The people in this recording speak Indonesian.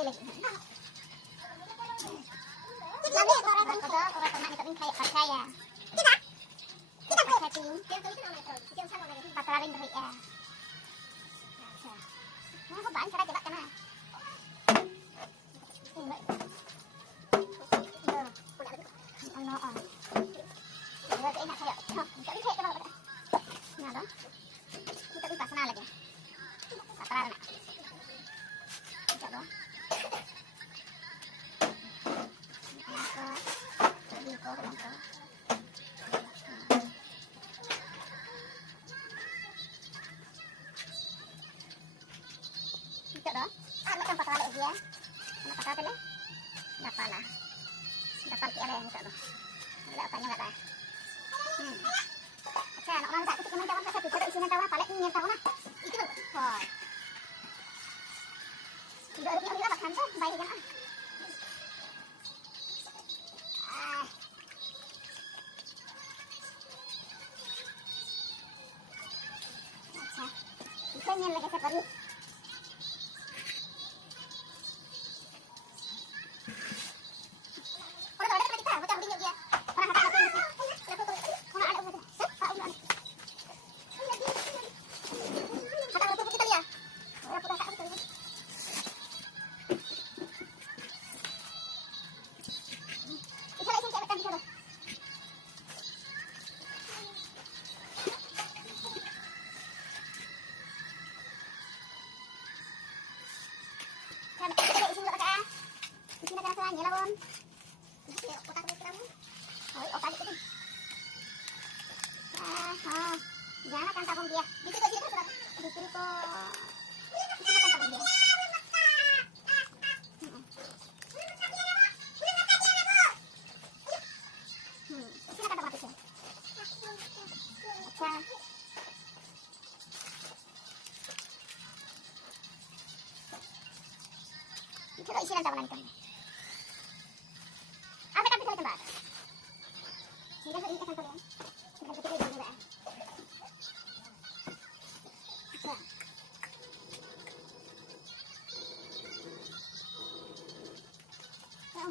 Đây là orang teman itu kayak percaya. Tidak. Tidak percaya. Dia bakalan beri ya. Nah, kok banyak cara coba kena. Ano ah. Buat enak kayak. Enggak bisa coba. Nah, dong. Kita bisa sana lagi. Bakalan. Coba dong. Itu dong. Anak yang patah lagi ya. Anak patah tadi. Dapat lah. Dapat kira yang itu dong. Enggak tanya enggak dah. Acha, anak orang tak ketik yang jawab pasal itu isinya tahu paling ini tahu nah. Itu. Oh. Tidak ada yang bilang kan tuh, baik kan ah. Pengen lagi seperti jangan kan tabung dia. Di situ kan sudah disuruh kok. Di sini kan tabung dia. Sini kan tabung habisnya. Acha. Itu isi dan tabungan itu. Apa tapi bisa tembak. Ini kan ini kan tabung. Sudah betul ini juga. Kalau